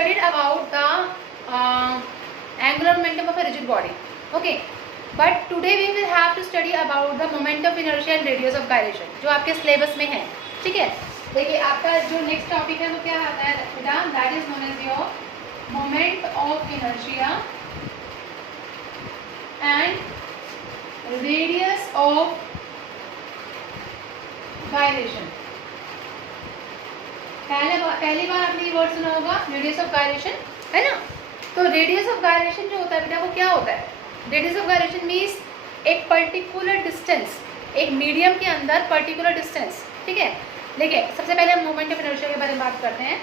studied about the angular momentum of a rigid body. Okay, but today we will have to study about the moment of inertia and radius of gyration, जो आपके syllabus में है. ठीक है, देखिए आपका जो नेक्स्ट टॉपिक है वो क्या आता है बेटा, that is known as your moment of inertia and radius of gyration. पहली बार आपने ये वर्ड सुना होगा, रेडियस ऑफ गायरेशन, है ना. तो रेडियस ऑफ गायरेशन जो होता है बेटा वो क्या होता है? रेडियस ऑफ गायरेशन मीन्स एक पर्टिकुलर डिस्टेंस, एक मीडियम के अंदर पर्टिकुलर डिस्टेंस. ठीक है, देखिए सबसे पहले हम मोमेंट ऑफ इनर्शिया के बारे में बात करते हैं.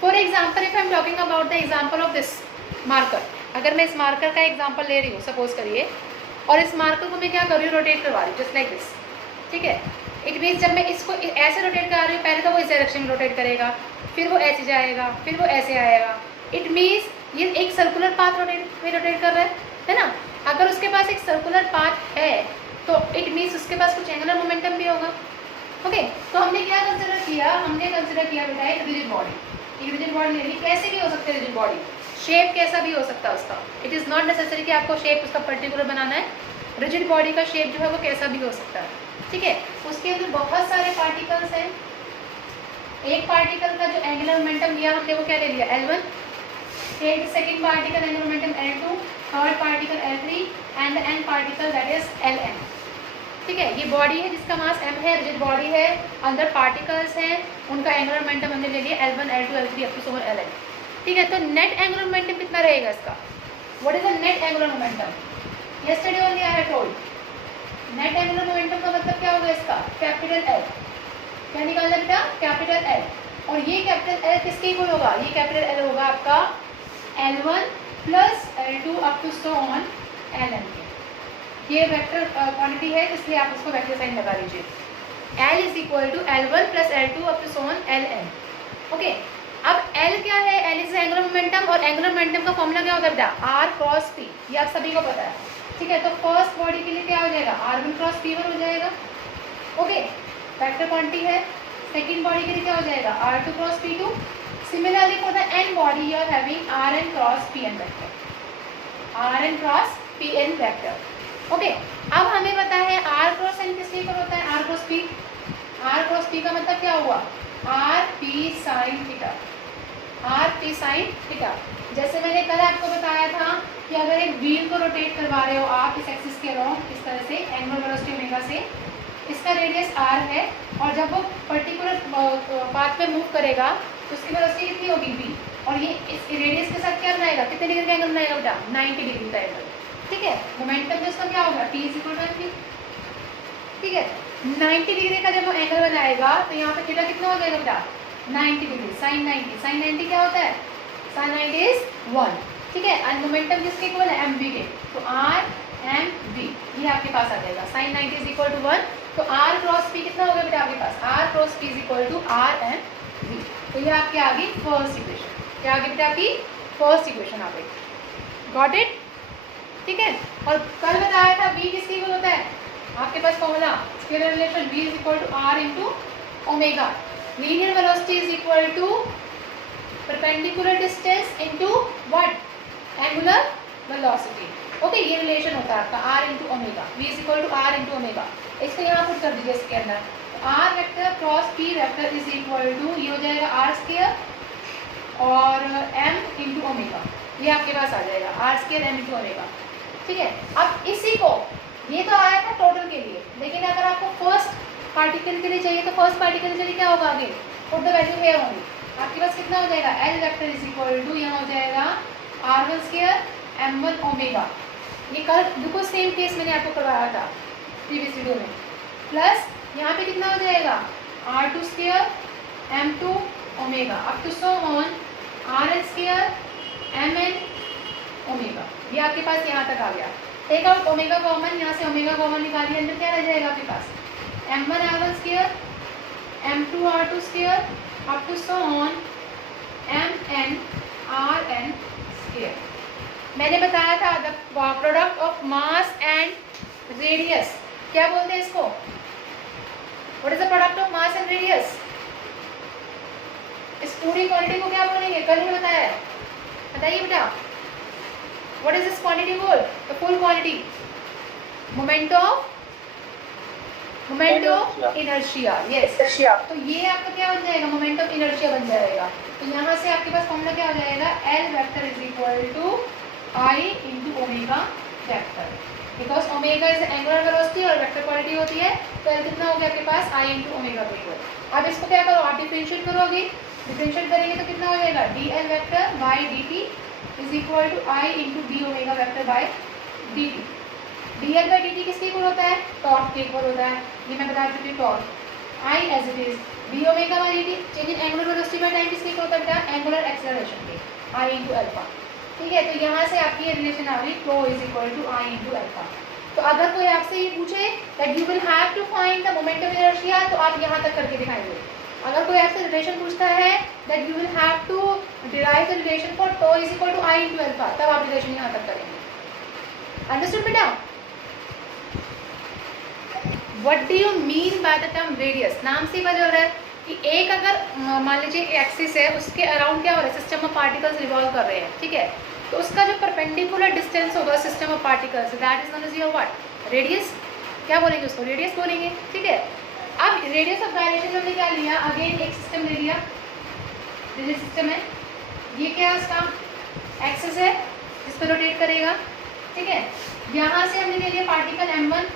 For example if I am talking about the example of this marker, अगर मैं इस मार्कर का एग्जाम्पल ले रही हूँ सपोज करिए, और इस मार्कर को मैं क्या कर रही हूँ, रोटेट करवा रही हूँ जस्ट लाइक दिस. ठीक है, इट मीन्स जब मैं इसको ऐसे रोटेट करा रही हूँ, पहले तो वो इस डायरेक्शन में रोटेट करेगा, फिर वो ऐसे जाएगा, फिर वो ऐसे आएगा. इट मीन्स ये एक सर्कुलर पाथ रोटेट कर रहा है ना. अगर उसके पास एक सर्कुलर पाथ है तो इट मीन्स उसके पास कुछ एंगुलर मोमेंटम भी होगा. ओके, तो हमने क्या कंसिडर किया, हमने कंसिडर किया बेटा एक रिजिड बॉडी. एक रिजिड बॉडी ले ली, कैसे भी हो सकती है रिजिड बॉडी, शेप कैसा भी हो सकता है उसका. इट इज़ नॉट नेसेसरी कि आपको शेप उसका पर्टिकुलर बनाना है. रिजिड बॉडी का शेप जो है वो कैसा भी हो सकता है. ठीक है, उसके अंदर बहुत सारे पार्टिकल्स हैं. एक पार्टिकल का जो एंगुलर मोमेंटम लिया हमने वो क्या ले लिया, L1. एक second particle angular momentum L2, third particle L3 and n particle that is Ln. ठीक है, ये बॉडी है जिसका मास m है, रिजिड बॉडी है, अंदर पार्टिकल्स हैं, उनका एंगुलर मोमेंटम हमने ले लिया L1, L2, L3 up to so on Ln. ठीक है, तो नेट एंगुलर मोमेंटम कितना रहेगा इसका, what is the net angular momentum. Yesterday only I have told, net angular momentum का मतलब क्या होगा इसका, कैपिटल L. क्या निकालना बेटा, कैपिटल L. और ये कैपिटल L किसके इक्वल होगा, ये कैपिटल L होगा आपका L1 plus L2 up to so on Ln. ये वेक्टर क्वांटिटी है इसलिए आप उसको वेक्टर साइन लगा लीजिए. L is equal to L1 plus L2 up to so on Ln. Okay, अब L क्या है, L इज एंगुलर मोमेंटम, और एंगुलर मोमेंटम का फॉर्मूला क्या होगा बेटा, R क्रॉस P. ये आप सभी को पता है. ठीक है, तो फर्स्ट बॉडी के लिए क्या हो जाएगा, R1 क्रॉस P1 हो जाएगा. ओके, वेक्टर क्वांटिटी है. सेकेंड बॉडी के लिए क्या हो जाएगा, R2 cross P2. Similarly for the n body you are having Rn cross Pn vector, Rn cross Pn vector. Okay, अब हमें पता है R क्रॉस n किसके इक्वल होता है, R cross P. R cross P का मतलब क्या हुआ, Rp sine theta, Rp sine theta. जैसे मैंने कल आपको बताया था कि अगर एक व्हील को रोटेट करवा रहे हो आप इस एक्सिस के अलोंग इस तरह से एंगुलर वेलोसिटी ओमेगा से, इसका रेडियस r है, और जब वो पर्टिकुलर पाथ पे मूव करेगा तो उसकी वेलोसिटी कितनी होगी v, और ये इस रेडियस के साथ क्या बनाएगा, कितने डिग्री का एंगल बनाएगा बेटा, 90 डिग्री का एंगल. ठीक है, मोमेंटम में उसका क्या होगा, t is equal to mv. ठीक है, 90 डिग्री का जब वो एंगल बनाएगा तो यहाँ पे थीटा कितना हो जाएगा बेटा, 90 डिग्री. साइन 90, साइन 90 क्या होता है, साइन 90 इज 1. ठीक है, एंड मोमेंटम किसके इक्वल है, mv के, तो r mv ये आपके पास आ जाएगा. साइन 90 इज इक्वल टू 1, तो r क्रॉस p कितना होगा बेटा आपके पास, r cross p is equal to r mv. तो ये आपके आ गई फर्स्ट इक्वेशन. क्या आ गई बेटा आपकी फर्स्ट इक्वेशन आ गई. Got it. ठीक है, और कल बताया था v किसके इक्वल होता है, आपके पास formula scalar relation v is equal to r into omega. Linear velocity is equal to perpendicular distance into what, angular velocity. Okay, ये रिलेशन होता है आपका r into omega, v is equal to r into omega. इसको यहाँ put कर दीजिए इसके अंदर, r vector cross p vector is equal to ये हो जाएगा r स्क्वायर और m इंटू ओमेगा. ये आपके पास आ जाएगा r square m into omega. ठीक है, अब इसी को, ये तो आया था टोटल के लिए, लेकिन अगर आपको फर्स्ट पार्टिकल के लिए चाहिए तो फर्स्ट पार्टिकल के लिए क्या होगा, आगे put the value here only. आपके पास कितना हो जाएगा, L vector is equal to यहाँ हो जाएगा R1 स्क्वायर M1 ओमेगा. ये कल बिल्कुल सेम केस मैंने आपको करवाया था प्रीवियस वीडियो में, प्लस यहाँ पे कितना हो जाएगा R2 square M2 omega up to so on Rn square Mn omega. ये आपके पास यहाँ तक आ गया. टेक आउट ओमेगा कॉमन, यहाँ से ओमेगा कॉमन निकालिए, अंदर क्या रह जाएगा आपके पास, M1 R1 square M2 R2 square up to so on Mn Rn square. मैंने बताया था the product of mass and radius, क्या बोलते हैं इसको, what is the product of mass and radius. इस पूरी क्वांटिटी को क्या बोलेंगे, कल ही बताया है, बताइए बेटा, what is this quantity called, the full quantity, moment of inertia, yes. तो ये आपका क्या बन जाएगा, मोमेंट ऑफ इनर्शिया बन जाएगा। तो यहाँ से आपके पास फॉर्मूला क्या हो जाएगा, L vector is equal to I into omega vector, because omega is angular velocity और वेक्टर क्वांटिटी होती है, तो एल कितना हो गया आपके पास, आई इंटू ओमेगा वेक्टर। अब इसको क्या करो, आप डिफरेंशिएट करोगे, डिफरेंशिएट करेंगे तो कितना हो जाएगा, D L vector by D T is equal to I into D omega vector by D T. D L by D T किसके इक्वल होता है, टॉर्क के इक्वल होता है, ये मैं बता चुकी हूँ, torque I as it is D omega by D T change in angular velocity by time किसके इक्वल होता है बेटा, एंगुलर एक्सेलरेशन के, आई इंटू अल्फा। ठीक है, तो यहाँ से आपकी ये रिलेशन आ गई, flow is equal to I into alpha. तो अगर कोई आपसे ये पूछे that you will have to find the moment of inertia, तो आप यहाँ तक करके दिखाएंगे। अगर कोई आपसे रिलेशन पूछता है that you will have to derive the relation for tau is equal to I into alpha, तब आप रिलेशन यहाँ तक करेंगे। अंडरस्टूड बेटा? What do you mean by the term radius? नाम से पता चल रहा है कि एक अगर मान लीजिए एक्सिस है, उसके अराउंड क्या हो रहा है, सिस्टम ऑफ पार्टिकल्स रिवॉल्व कर रहे हैं, ठीक है, तो उसका जो परपेंडिकुलर डिस्टेंस होगा system of particles, that is known as your what, radius. क्या बोलेंगे उसको, रेडियस बोलेंगे। ठीक है, अब रेडियस ऑफ गायरेशन में हमने क्या लिया, अगेन एक सिस्टम ले लिया, रिजिड सिस्टम है, ये क्या है उसका एक्सिस है जिस पर रोटेट करेगा। ठीक है, यहाँ से हमने ले लिया पार्टिकल m1,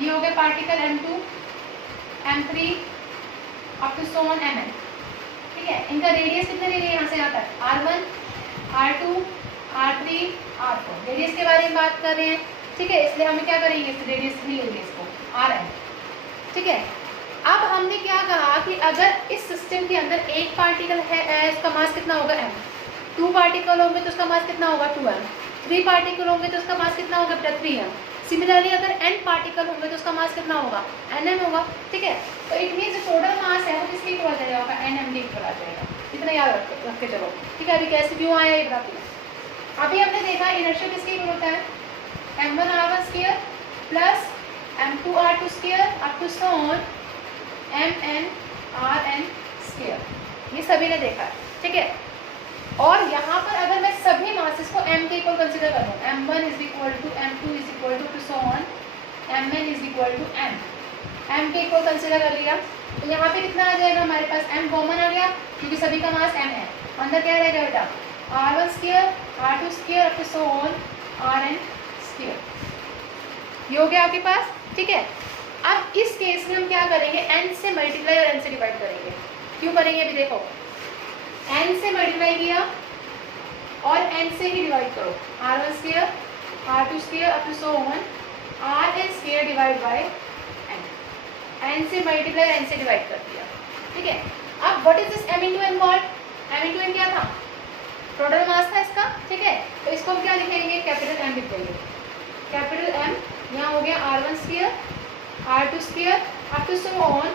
ये हो गया particle m2, m3 up to so on mn। ठीक है, इनका रेडियस कितने ले लिया यहाँ से यहाँ तक, r1 r2 r3 r4, radius के बारे में बात कर रहे हैं। ठीक है, इसलिए हमें क्या करेंगे, इस रेडियस ही लेंगे इसको rn। ठीक है, अब हमने क्या कहा कि अगर इस सिस्टम के अंदर एक पार्टिकल है, उसका मास कितना होगा m, 2 पार्टिकल होंगे तो उसका मास कितना होगा 2m, 3 पार्टिकल होंगे तो उसका मास कितना होगा 3m। सिमिलरली अगर n पार्टिकल होंगे तो उसका मास कितना होगा, nm होगा। ठीक है, तो इट मीन्स टोटल मास है वो किसके इक्वल आ जाएगा, nm के इक्वल आ जाएगा। इतना याद रख के चलो। ठीक है, अभी कैसे क्यों आया ये बताती हूँ। अभी हमने देखा इनर्शिया किसके इक्वल होता है, m1 r1 square plus m2 r2 square up to so on mn rn square, ये सभी ने देखा है। ठीक है, और यहाँ पर अगर मैं सभी मासेस को m के इक्वल कंसीडर कर लूँ, m1 is equal to m2 is equal to so on mn is equal to m के इक्वल कंसीडर कर लिया, तो यहाँ पे कितना आ जाएगा हमारे पास, m कॉमन आ गया क्योंकि सभी का मास m है, अंदर क्या रहेगा बेटा, r1 square r2 square up to so on rn square, ये हो गया आपके पास। ठीक है, अब इस केस में हम क्या करेंगे, n से मल्टीप्लाई और n से डिवाइड करेंगे। क्यों करेंगे, अभी देखो, n से मल्टीप्लाई किया और n से ही डिवाइड करो, r1 square r2 square up to so on rn square divide by n से मल्टीप्लाई n से डिवाइड कर दिया। ठीक है, अब what is this m into n called, m into n क्या था, टोटल मास था इसका। ठीक है, तो इसको हम क्या लिखेंगे, कैपिटल M लिख देंगे, कैपिटल M, यहाँ हो गया r1 square r2 square up to so on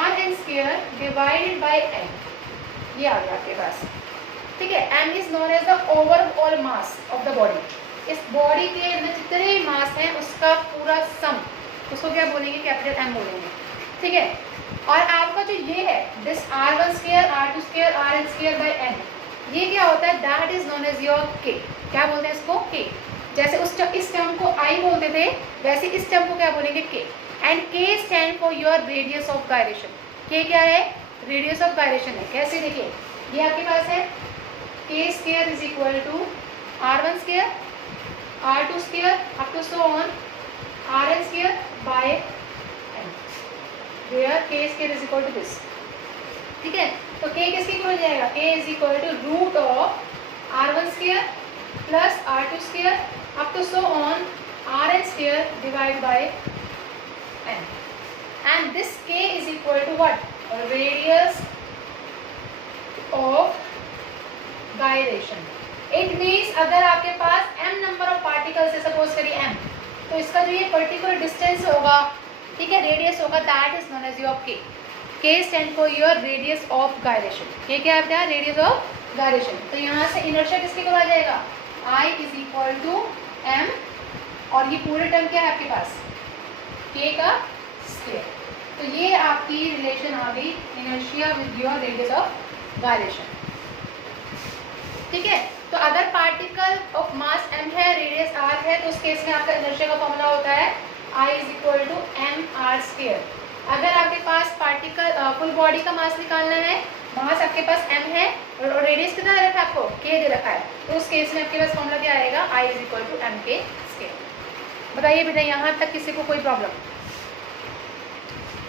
rn square divided by n, ये आ गया आपके पास। ठीक है, m is known as the overall mass of the body, इस बॉडी के अंदर जितने भी मास हैं उसका पूरा सम, उसको क्या बोलेंगे, कैपिटल M बोलेंगे। ठीक है, और आपका जो ये है this r1 square r2 square rn square by n, ये क्या होता है, that is known as your k। क्या बोलते हैं इसको, k। जैसे इस टर्म को I बोलते थे, वैसे इस टर्म को क्या बोलेंगे, k। And k stand for your radius of gyration. k क्या है, रेडियस ऑफ गायरेशन है। कैसे देखिए, ये आपके पास है k square is equal to r1 square r2 square up to so on rn square by n, where k square is equal to this. ठीक है, तो k किसके इक्वल जाएगा, k is equal to root of r1 square plus r2 square up to so on rn square divide by n, and this k is equal to what, radius of gyration। it means अगर आपके पास m number of particles है, suppose करिए m, तो इसका जो ये particular distance होगा, ठीक है, रेडियस होगा, that is known as your k। k stand for your radius of gyration. k क्या है, रेडियस ऑफ गायरेशन। तो यहाँ से इनर्शिया किसके इक्वल आ जाएगा, I is equal to m, और ये पूरे टर्म क्या है आपके पास, k का स्क्वायर। तो ये आपकी रिलेशन आ गई inertia with your radius of gyration. ठीक है, तो अगर पार्टिकल ऑफ मास m है, रेडियस r है, तो उस केस में आपका इनर्शिया का फॉर्मूला होता है I = mr²। अगर आपके पास पार्टिकल फुल बॉडी का मास निकालना है, मास आपके पास m है और रेडियस कितना दे रखा है आपको, k दे रखा है, तो उस केस में आपके पास फॉर्मूला क्या आएगा, I = mk²। बताइए बेटा, यहाँ तक किसी को कोई प्रॉब्लम?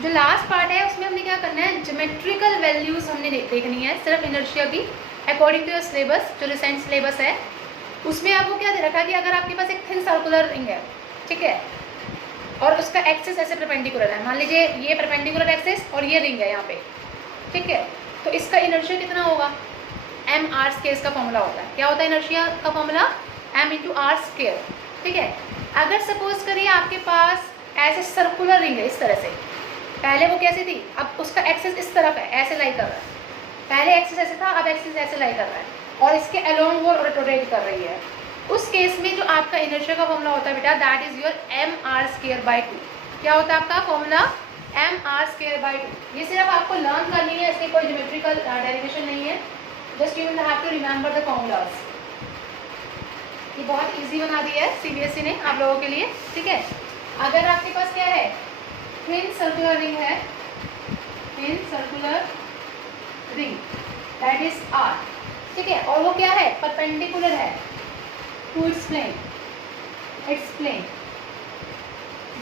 जो लास्ट पार्ट है उसमें हमने क्या करना है, ज्योमेट्रिकल वैल्यूज हमने देखनी है सिर्फ इनर्शिया की, अकॉर्डिंग टू योर सिलेबस। जो रिसेंट सिलेबस है उसमें आपको क्या दे रखा है कि अगर आपके पास एक थिन सर्कुलर रिंग है, ठीक है, और उसका एक्सिस ऐसे परपेंडिकुलर है, मान लीजिए ये परपेंडिकुलर एक्सिस और ये रिंग है यहाँ पे, ठीक है, तो इसका इनर्शिया कितना होगा, mr²। इसका फॉर्मूला होता है, क्या होता है इनर्शिया का फॉर्मूला, m × r²। ठीक है, अगर सपोज करिए आपके पास ऐसे सर्कुलर रिंग है इस तरह से, पहले वो कैसी थी, अब उसका एक्सिस इस तरफ है, ऐसे लाई कर रहा है, पहले एक्सिस ऐसे था, अब एक्सिस ऐसे लाई कर रहा है और इसके अलोंग वो रोटेट कर रही है। उस केस में जो आपका इनर्शिया का फॉर्मूला होता है बेटा, दैट इज योर mr²/2। क्या होता है आपका फॉर्मूला, mr²/2। ये सिर्फ आपको लर्न करनी है, इसके कोई ज्योमेट्रिकल डेरिवेशन नहीं है, just you will have to remember the formulas. ये बहुत इजी बना दिया है CBSE ने आप लोगों के लिए। ठीक है, अगर आपके पास क्या है, थिन सर्कुलर रिंग है, thin circular ring that is R, ठीक है, और वो क्या है, परपेंडिकुलर है to its plane, its plane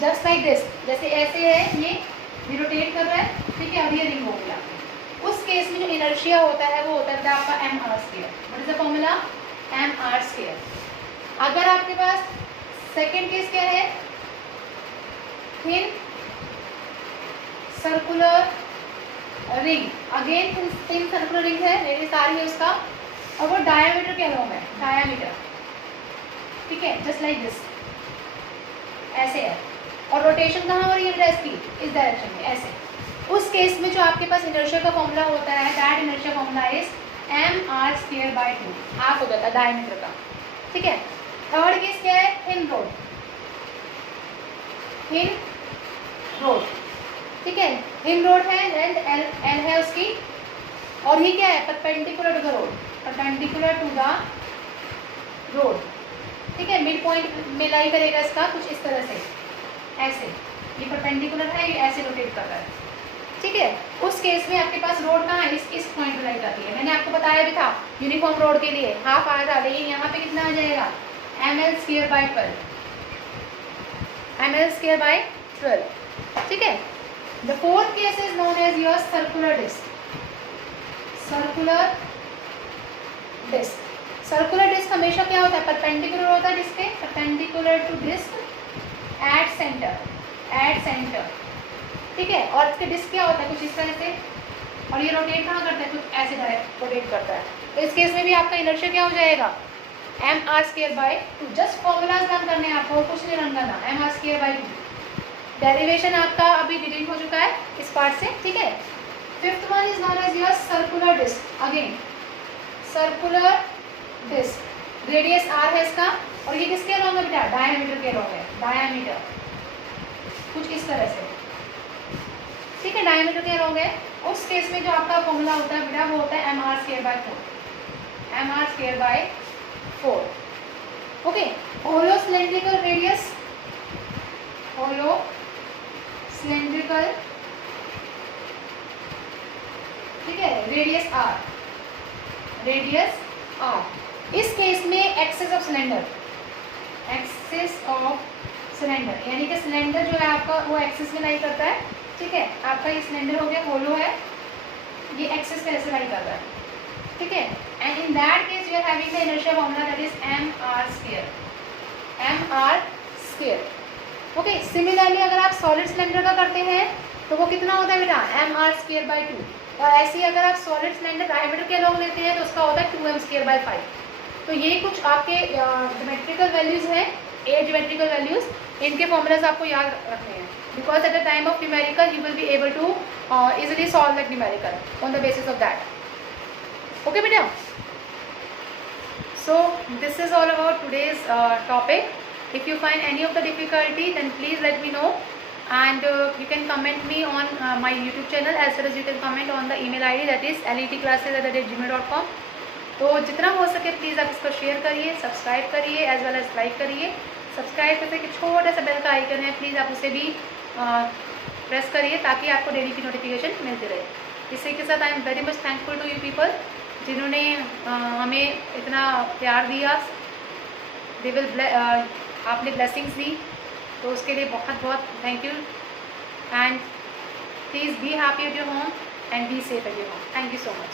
just like this, जैसे ऐसे है, ये रोटेट कर रहा है, ठीक है, अब ये रिंग हो गया। उस केस में जो इनर्शिया होता है वो होता है आपका mr²। What is the formula, mr²। अगर आपके पास सेकेंड केस क्या है, thin circular ring, again thin circular ring है, रेडियस आ रही है उसका, और वो डायमीटर के अलोंग है, डायमीटर, ठीक है, जस्ट लाइक दिस, ऐसे है, और रोटेशन कहाँ हो रही है बेटा इसकी, इस डायरेक्शन में, ऐसे। उस केस में जो आपके पास इनर्शिया का फॉर्मूला होता है, that inertia formula is mr²/2, half हो जाता है डायमीटर का। ठीक है, थर्ड केस क्या है, थिन रोड, थिन रोड, ठीक है, थिन रोड है, लेंथ l है उसकी, और ये क्या है, perpendicular to the rod, perpendicular to the rod, ठीक है, मिड पॉइंट में लाई करेगा इसका कुछ इस तरह से, ऐसे, ये परपेंडिकुलर है, ये ऐसे रोटेट कर रहा है। ठीक है, उस केस में आपके पास रोड कहाँ है, इस पॉइंट पे लाई जाती है, मैंने आपको बताया भी था यूनिफॉर्म रोड के लिए हाफ आया था, लेकिन यहाँ पे कितना आ जाएगा, ml²/12, ml²/12। ठीक है, the fourth case is known as your circular disc, circular disc. Circular disc हमेशा क्या होता है, परपेंडिकुलर होता है डिस्क पे, perpendicular to disc at centre, at centre. ठीक है, और इसके डिस्क क्या होता है, कुछ इस तरह से, और ये रोटेट कहाँ करता है, कुछ ऐसे रोटेट करता है। तो इस केस में भी आपका इनर्शिया क्या हो जाएगा, mr²/2। जस्ट फॉर्मूलाज रन करने हैं आपको, कुछ नहीं रन करना, mr²/2। डेरिवेशन आपका अभी डिलीट हो चुका है इस पार्ट से। ठीक है, fifth one is known as your circular disc, again circular disc, radius r है इसका, और ये किसके अलोंग है बेटा, डायमीटर के अलोंग है, डायमीटर कुछ इस तरह से, ठीक है, डायमीटर के अलोंग है। उस केस में जो आपका फॉर्मूला होता है बेटा वो होता है mr²/4, mr²/4। ओके, होलो सिलेंड्रिकल रेडियस, होलो सिलेंड्रिकल, ठीक है, रेडियस r, रेडियस r। इस केस में axis of cylinder, axis of cylinder, यानी कि सिलेंडर जो है आपका वो एक्सिस में लाई करता है। ठीक है, आपका ये सिलेंडर हो गया, होलो है, ये एक्सिस पे ऐसे लाई कर रहा है। ठीक है, and in that case you are having the inertia formula that is mr², mr²। Okay, similarly अगर आप सॉलिड सिलेंडर का करते हैं तो वो कितना होता है बेटा, mr²/2, और ऐसे ही अगर आप सॉलिड सिलेंडर डायमीटर के अलोंग लेते हैं तो उसका होता है 2m²/5। तो ये कुछ आपके ज्योमेट्रिकल वैल्यूज हैं, 8 ज्योमेट्रिकल वैल्यूज, इनके फॉर्मूलाज आपको याद रखने हैं, because at the time of numerical you will be able to easily solve that numerical on the basis of that. Okay बेटा, so this is all about today's topic. If you find any of the difficulty, then please let me know. and you can comment me on my YouTube channel, as well as you can comment on the email ID, that is letclasses@gmail.com. तो जितना हो सके please आप इसको share करिए, subscribe करिए, as well as like करिए। Subscribe करते कि छोटा सा बेल का आइकन है, प्लीज़ आप उसे भी प्रेस करिए ताकि आपको डेली की नोटिफिकेशन मिलती रहे। इसी के साथ I am very much thankful to you people जिन्होंने हमें इतना प्यार दिया, दे विल आपने ब्लेसिंग्स दी, तो उसके लिए बहुत बहुत thank you. And please be happy at your home and be safe at your home. Thank you so much.